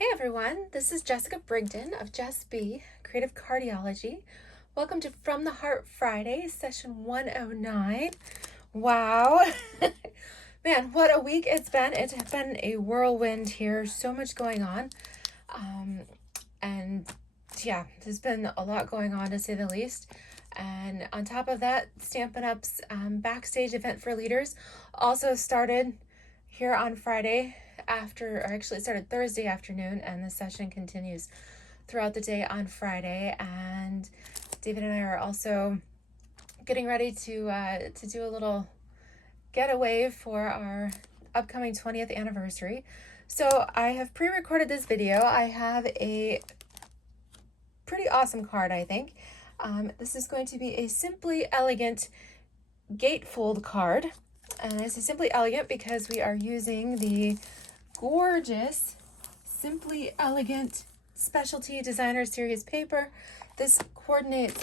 Hey everyone, this is Jessica Brigden of Jess B, Creative Cardiology. Welcome to From the Heart Friday, session 109. Wow. Man, what a week it's been. It's been a whirlwind here, so much going on. And yeah, there's been a lot going on to say the least. And on top of that, Stampin' Up's backstage event for leaders also started here on Friday it started Thursday afternoon, and the session continues throughout the day on Friday. And David and I are also getting ready to do a little getaway for our upcoming 20th anniversary. So I have pre-recorded this video. I have a pretty awesome card, I think. This is going to be a Simply Elegant Gatefold card. And I say Simply Elegant because we are using the gorgeous Simply Elegant Specialty Designer Series paper. This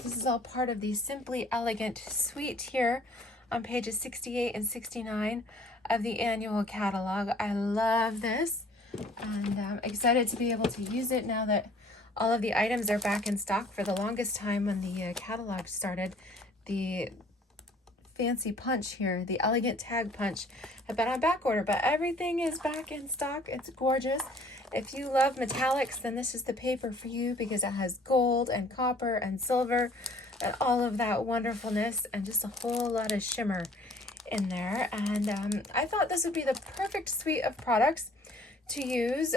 is all part of the Simply Elegant suite here on pages 68 and 69 of the annual catalog. I love this, and I'm excited to be able to use it now that all of the items are back in stock. For the longest time when the catalog started, the fancy punch here, the elegant tag punch, have been on back order, but everything is back in stock. It's gorgeous. If you love metallics, then this is the paper for you because it has gold and copper and silver and all of that wonderfulness and just a whole lot of shimmer in there. And I thought this would be the perfect suite of products to use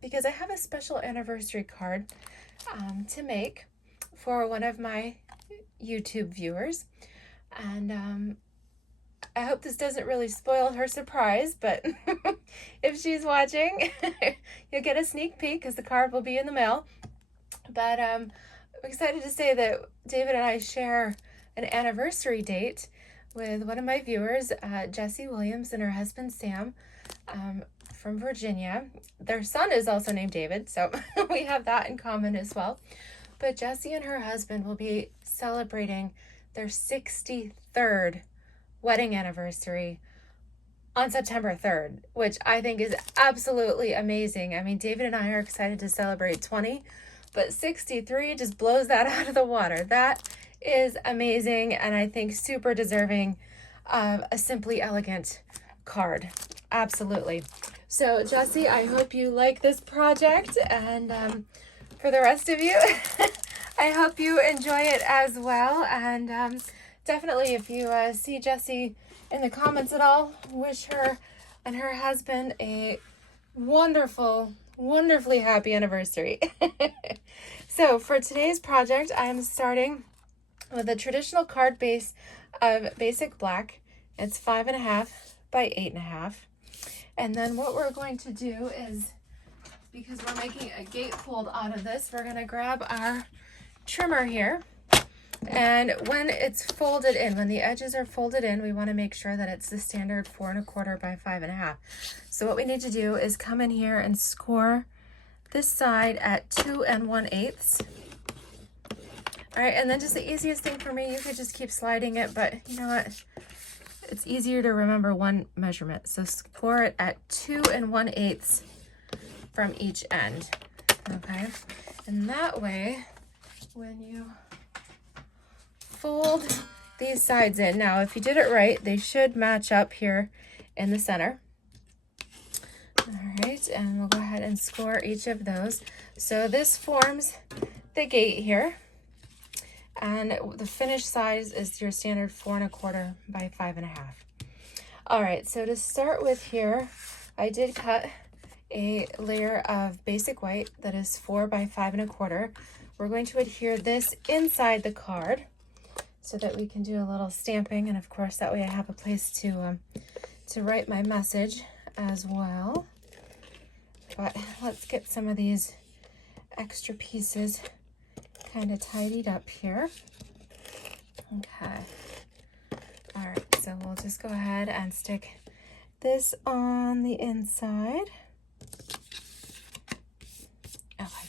because I have a special anniversary card to make for one of my YouTube viewers. And I hope this doesn't really spoil her surprise, but if she's watching, you'll get a sneak peek because the card will be in the mail. But I'm excited to say that David and I share an anniversary date with one of my viewers, Jessie Williams, and her husband Sam from Virginia. Their son is also named David, so we have that in common as well. But Jessie and her husband will be celebrating their 63rd wedding anniversary on September 3rd, which I think is absolutely amazing. I mean, David and I are excited to celebrate 20, but 63 just blows that out of the water. That is amazing, and I think super deserving of a Simply Elegant card. Absolutely. So, Jessie, I hope you like this project, and for the rest of you, I hope you enjoy it as well. And definitely, if you see Jessie in the comments at all, wish her and her husband a wonderfully happy anniversary. So for today's project, I'm starting with a traditional card base of basic black. It's 5.5 by 8.5. And then what we're going to do is, because we're making a gatefold out of this, we're going to grab our trimmer here, and when it's folded in, when the edges are folded in, we want to make sure that it's the standard 4.25 by 5.5. So what we need to do is come in here and score this side at 2 1/8. All right, and then just the easiest thing for me, you could just keep sliding it, but you know what? It's easier to remember one measurement. So score it at 2 1/8 from each end. Okay, and that way, when you fold these sides in, now if you did it right, they should match up here in the center. All right, and we'll go ahead and score each of those. So this forms the gate here, and the finished size is your standard 4.25 by 5.5. All right, so to start with here, I did cut a layer of basic white that is 4 by 5.25. We're going to adhere this inside the card so that we can do a little stamping, and of course that way I have a place to write my message as well. But let's get some of these extra pieces kind of tidied up here. Okay. All right, so we'll just go ahead and stick this on the inside. Okay.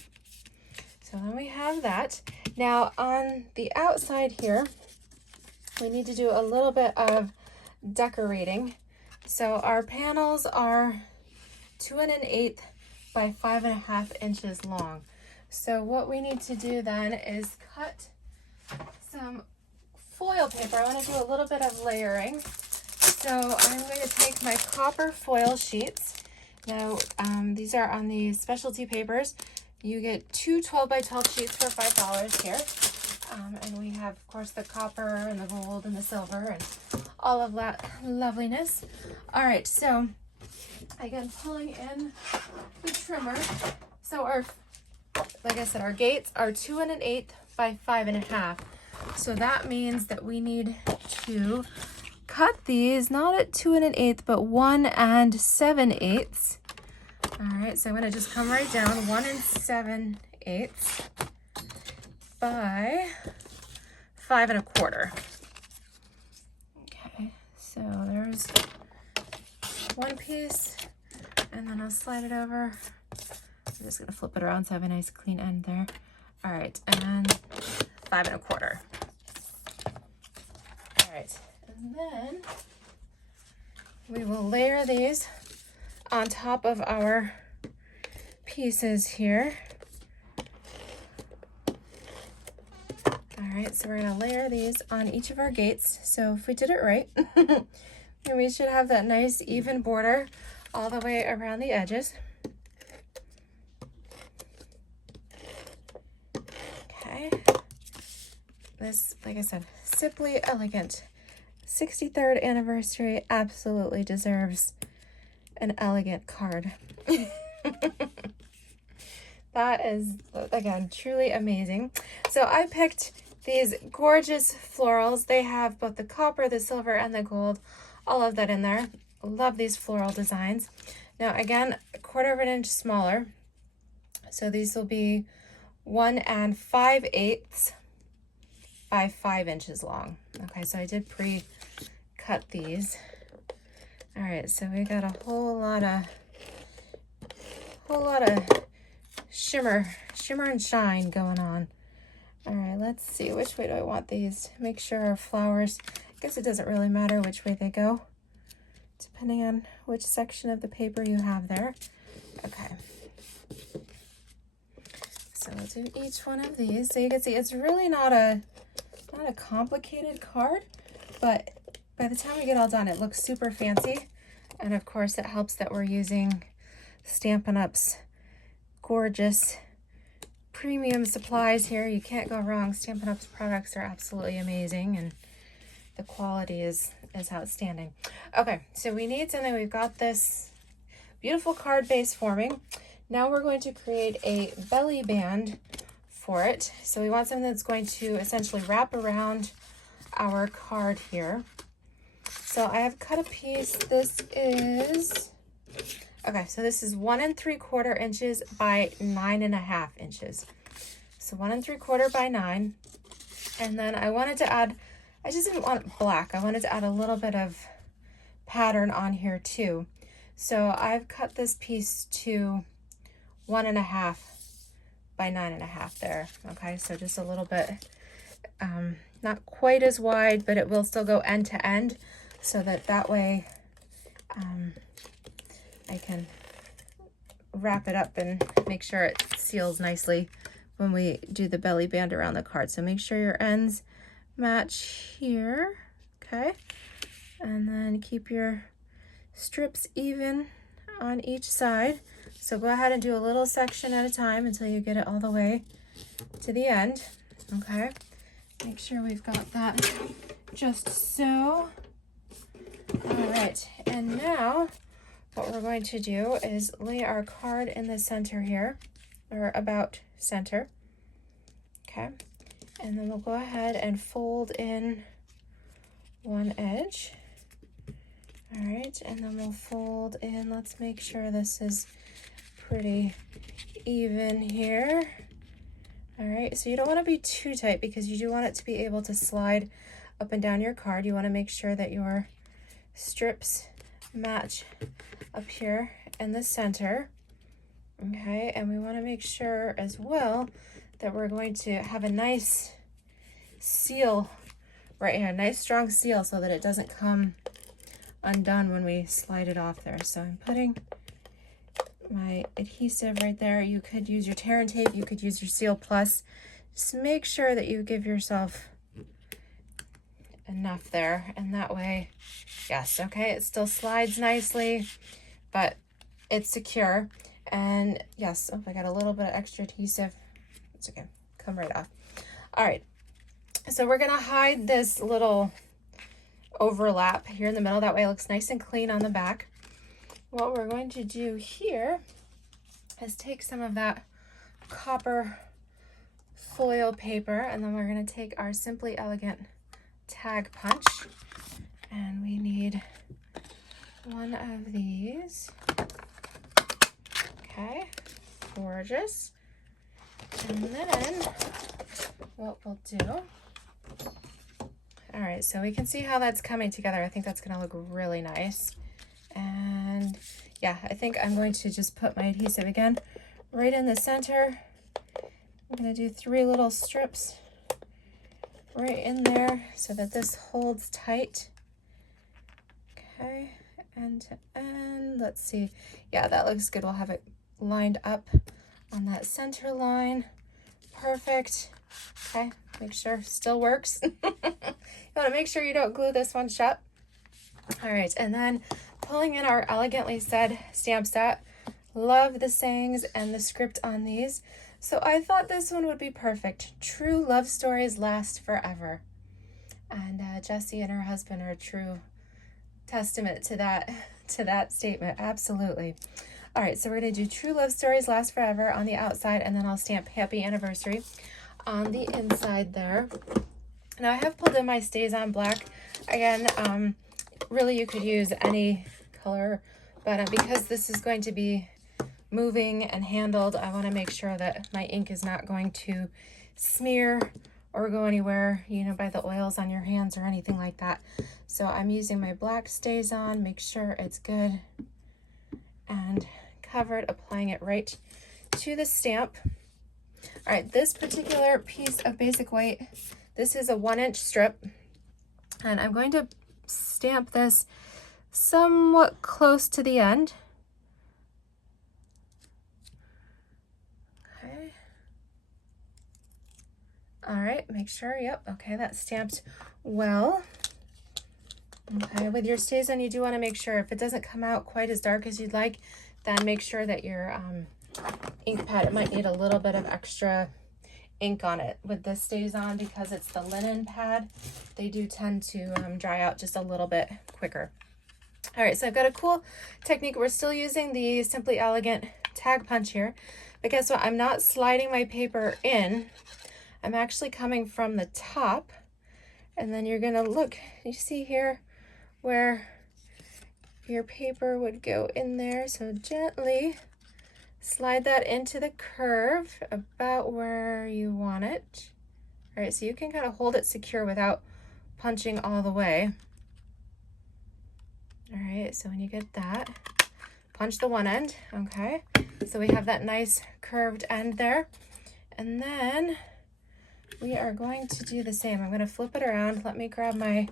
So then we have that. Now on the outside here, we need to do a little bit of decorating. So our panels are 2 1/8 by 5.5 inches long. So what we need to do then is cut some foil paper. I want to do a little bit of layering. So I'm going to take my copper foil sheets. Now, these are on the specialty papers. You get two 12 by 12 sheets for $5 here. And we have, of course, the copper and the gold and the silver and all of that loveliness. All right, so again, pulling in the trimmer. So our, like I said, our gates are 2 1/8 by 5.5. So that means that we need to cut these not at 2 1/8, but 1 7/8. All right, so I'm going to just come right down 1 7/8 by 5 1/4. Okay, so there's one piece, and then I'll slide it over. I'm just going to flip it around so I have a nice clean end there. All right, and 5 1/4. All right, and then we will layer these on top of our pieces here. All right, so we're gonna layer these on each of our gates. So if we did it right, then we should have that nice even border all the way around the edges. Okay. This, like I said, simply elegant 63rd anniversary absolutely deserves an elegant card. That is, again, truly amazing. So I picked these gorgeous florals. They have both the copper, the silver, and the gold, all of that in there. Love these floral designs. Now, again, 1/4 of an inch smaller. So these will be 1 5/8 by 5 inches long. Okay, so I did pre-cut these. All right, so we got a whole lot of shimmer and shine going on. All right, let's see, which way do I want these? Make sure our flowers, I guess it doesn't really matter which way they go, depending on which section of the paper you have there. Okay. So we'll do each one of these. So you can see it's really not a complicated card, but by the time we get all done, it looks super fancy. And of course, it helps that we're using Stampin' Up's gorgeous premium supplies here. You can't go wrong. Stampin' Up's products are absolutely amazing, and the quality is outstanding. Okay, so we need something. We've got this beautiful card base forming. Now we're going to create a belly band for it. So we want something that's going to essentially wrap around our card here. So I have cut a piece. This is, okay, so this is 1 3/4 inches by 9.5 inches. So 1 3/4 by 9. And then I wanted to add, I just didn't want it black. I wanted to add a little bit of pattern on here too. So I've cut this piece to 1.5 by 9.5 there. Okay, so just a little bit, not quite as wide, but it will still go end to end, so that way I can wrap it up and make sure it seals nicely when we do the belly band around the card. So make sure your ends match here, okay? And then keep your strips even on each side. So go ahead and do a little section at a time until you get it all the way to the end, okay? Make sure we've got that just so. All right, and now what we're going to do is lay our card in the center here, or about center, okay? And then we'll go ahead and fold in one edge. All right, and then we'll fold in, let's make sure this is pretty even here. All right, so you don't want to be too tight because you do want it to be able to slide up and down your card. You want to make sure that your strips match up here in the center, okay? And we want to make sure as well that we're going to have a nice seal right here, a nice strong seal so that it doesn't come undone when we slide it off there. So I'm putting my adhesive right there. You could use your tear and tape, you could use your Seal Plus. Just make sure that you give yourself enough there, and that way, yes, okay, it still slides nicely, but it's secure. And yes, oh, I got a little bit of extra adhesive. It's okay, come right off. All right, so we're gonna hide this little overlap here in the middle. That way it looks nice and clean on the back. What we're going to do here is take some of that copper foil paper, and then we're going to take our Simply Elegant tag punch, and we need one of these. Okay, gorgeous. And then what we'll do, all right, so we can see how that's coming together. I think that's going to look really nice. And yeah, I think I'm going to just put my adhesive again right in the center. I'm going to do 3 little strips right in there so that this holds tight. Okay, end to end. Let's see. Yeah, that looks good. We'll have it lined up on that center line. Perfect. Okay, make sure still works. You want to make sure you don't glue this one shut. All right, and then pulling in our Elegantly Said stamp set. Love the sayings and the script on these. So I thought this one would be perfect. True love stories last forever. And Jessie and her husband are a true testament to that statement. Absolutely. All right, so we're going to do True love stories last forever on the outside, and then I'll stamp Happy Anniversary on the inside there. Now I have pulled in my Stays On Black. Again, really you could use any color, but because this is going to be moving and handled, I want to make sure that my ink is not going to smear or go anywhere, you know, by the oils on your hands or anything like that. So I'm using my black Stays On, make sure it's good and covered, applying it right to the stamp. All right, this particular piece of basic white, this is a 1-inch strip, and I'm going to stamp this somewhat close to the end. Okay. All right, make sure, yep, okay, that's stamped well. Okay, with your Stays On, you do want to make sure if it doesn't come out quite as dark as you'd like, then make sure that your ink pad, it might need a little bit of extra ink on it. With this Stays On, because it's the linen pad, they do tend to dry out just a little bit quicker. All right, so I've got a cool technique. We're still using the Simply Elegant tag punch here, but guess what? I'm not sliding my paper in. I'm actually coming from the top, and then you're gonna look, you see here where your paper would go in there, so gently slide that into the curve about where you want it. All right, so you can kind of hold it secure without punching all the way. All right, so when you get that, punch the one end, okay? So we have that nice curved end there. And then we are going to do the same. I'm going to flip it around. Let me grab my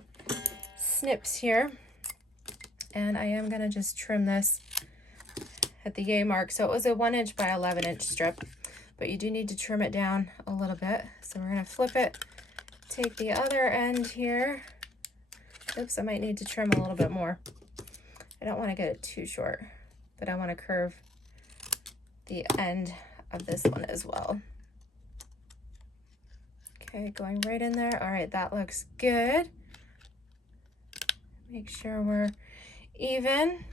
snips here. And I am going to just trim this at the yay mark. So it was a 1-inch by 11-inch strip, but you do need to trim it down a little bit. So we're going to flip it, take the other end here. Oops, I might need to trim a little bit more. I don't want to get it too short, but I want to curve the end of this one as well. Okay, going right in there. All right, that looks good. Make sure we're even.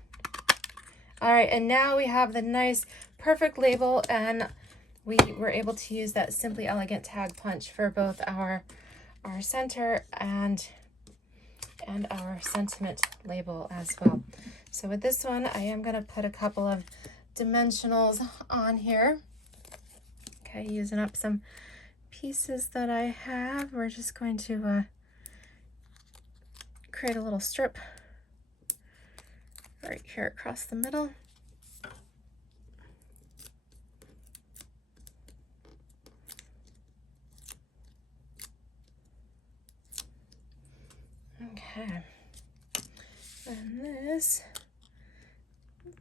All right, and now we have the nice, perfect label, and we were able to use that Simply Elegant tag punch for both our center and our sentiment label as well. So with this one, I am going to put a couple of dimensionals on here. Okay, using up some pieces that I have. We're just going to create a little strip right here across the middle. Okay, and this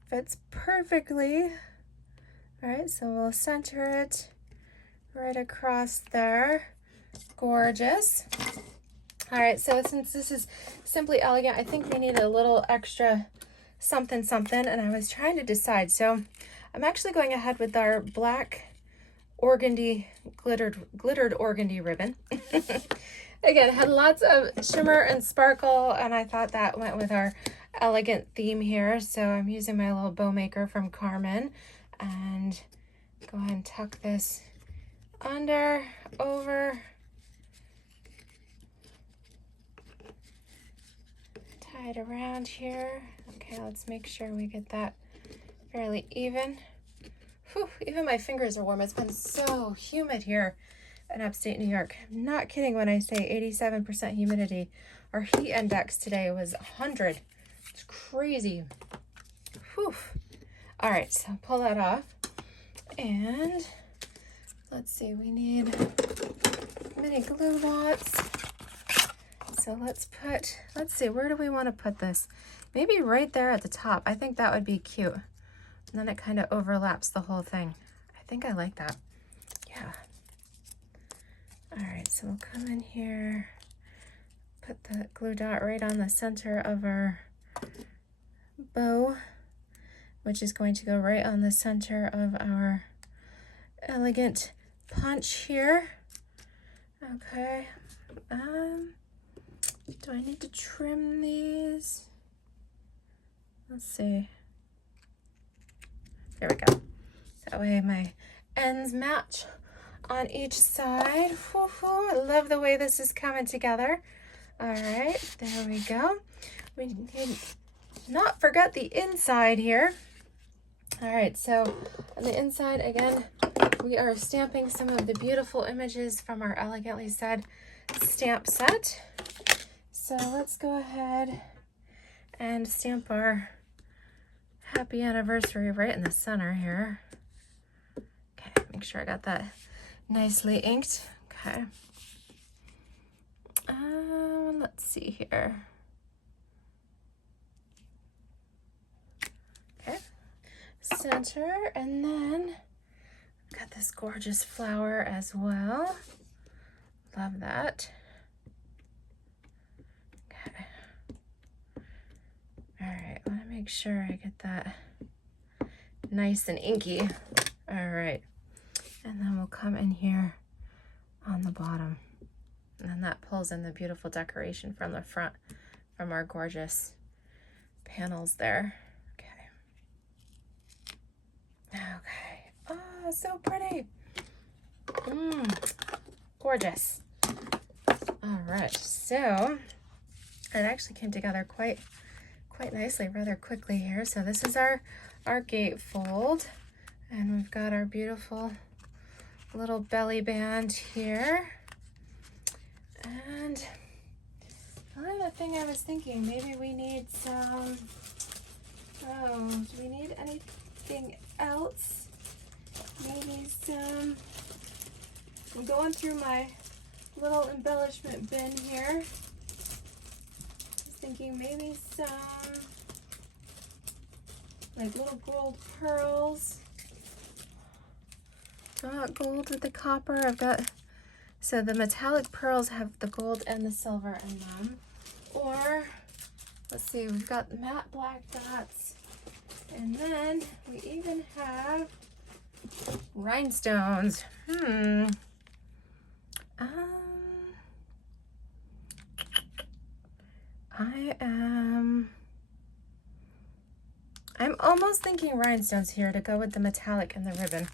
fits perfectly All right, so we'll center it right across there. Gorgeous. All right, so since this is Simply Elegant, I think we need a little extra something something, and I was trying to decide. So I'm actually going ahead with our black organdy glittered organdy ribbon. Again, had lots of shimmer and sparkle, and I thought that went with our elegant theme here. So I'm using my little bow maker from Carmen, and go ahead and tuck this under, over, tie it around here. Okay, let's make sure we get that fairly even. Whew, even my fingers are warm. It's been so humid here in upstate New York. I'm not kidding when I say 87% humidity. Our heat index today was 100. It's crazy. Whew. All right, so pull that off. And let's see, we need mini glue dots. So let's see, where do we want to put this? Maybe right there at the top. I think that would be cute. And then it kind of overlaps the whole thing. I think I like that. Yeah. All right, so we'll come in here, put the glue dot right on the center of our bow, which is going to go right on the center of our elegant punch here. Okay. Do I need to trim these? Let's see. There we go. That way my ends match on each side. Woo-hoo, I love the way this is coming together. All right, there we go. We need not forget the inside here. All right, so on the inside, again, we are stamping some of the beautiful images from our Elegantly Said stamp set. So let's go ahead and stamp our happy anniversary right in the center here. Okay, make sure I got that nicely inked. Okay. Let's see here. Okay, center, and then got this gorgeous flower as well. Love that. Okay. All right, I want to make sure I get that nice and inky. All right, and then we'll come in here on the bottom, and then that pulls in the beautiful decoration from the front from our gorgeous panels there. Okay. Okay. Oh, so pretty. Gorgeous. All right, so it actually came together quite nicely, rather quickly here. So this is our gatefold, and we've got our beautiful little belly band here. And another thing I was thinking, maybe we need some, do we need anything else? Maybe some, I'm going through my little embellishment bin here. I was thinking maybe some like little gold pearls. Got gold with the copper. I've got, so the metallic pearls have the gold and the silver in them. Or, let's see, we've got the matte black dots. And then we even have rhinestones. I'm almost thinking rhinestones here to go with the metallic and the ribbon.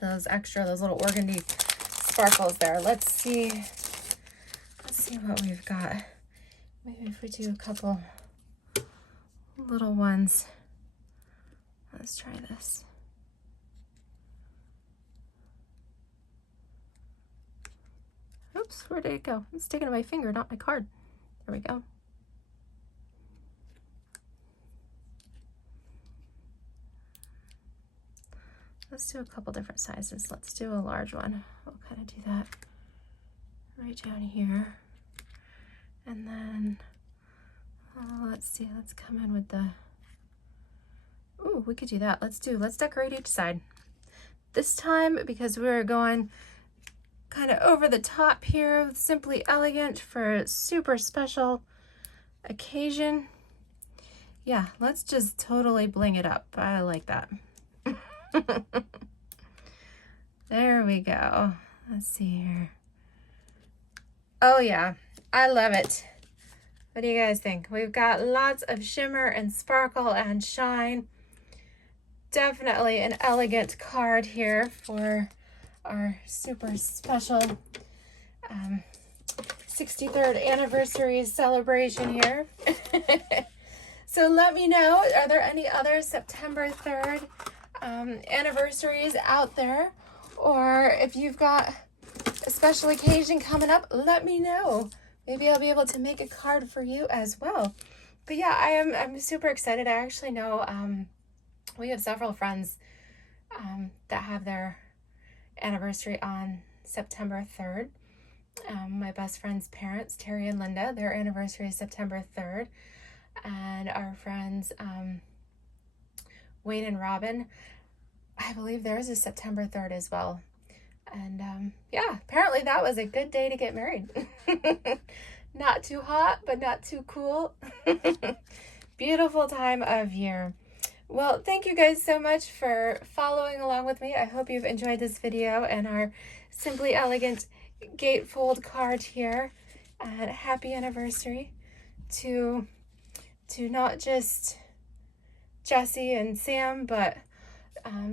Those little organdy sparkles there. Let's see what we've got. Maybe if we do a couple little ones. Let's try this. Oops, where did it go? It's sticking to my finger, not my card. There we go. Let's do a couple different sizes. Let's do a large one. We'll kind of do that right down here. And then, let's see, let's come in with the, ooh, we could do that. Let's decorate each side. this time because we're going kind of over the top here with Simply Elegant for a super special occasion. Yeah, let's just totally bling it up. I like that. There we go. Let's see here. Oh yeah, I love it. What do you guys think? We've got lots of shimmer and sparkle and shine. Definitely an elegant card here for our super special 63rd anniversary celebration here. So let me know, are there any other September 3rd anniversaries out there? Or if you've got a special occasion coming up, let me know. Maybe I'll be able to make a card for you as well. But yeah, I'm super excited. I actually know we have several friends that have their anniversary on September 3rd. My best friend's parents, Terry and Linda, their anniversary is September 3rd. And our friends Wayne and Robin, I believe theirs is September 3rd as well. And yeah, apparently that was a good day to get married. Not too hot, but not too cool. Beautiful time of year. Well, thank you guys so much for following along with me. I hope you've enjoyed this video and our Simply Elegant Gatefold card here. And happy anniversary to not just Jesse and Sam, but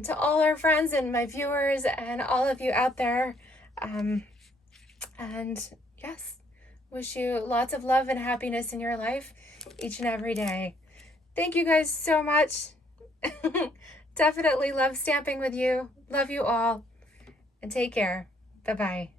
to all our friends and my viewers and all of you out there. And yes, wish you lots of love and happiness in your life each and every day. Thank you guys so much. Definitely love stamping with you. Love you all. And take care. Bye-bye.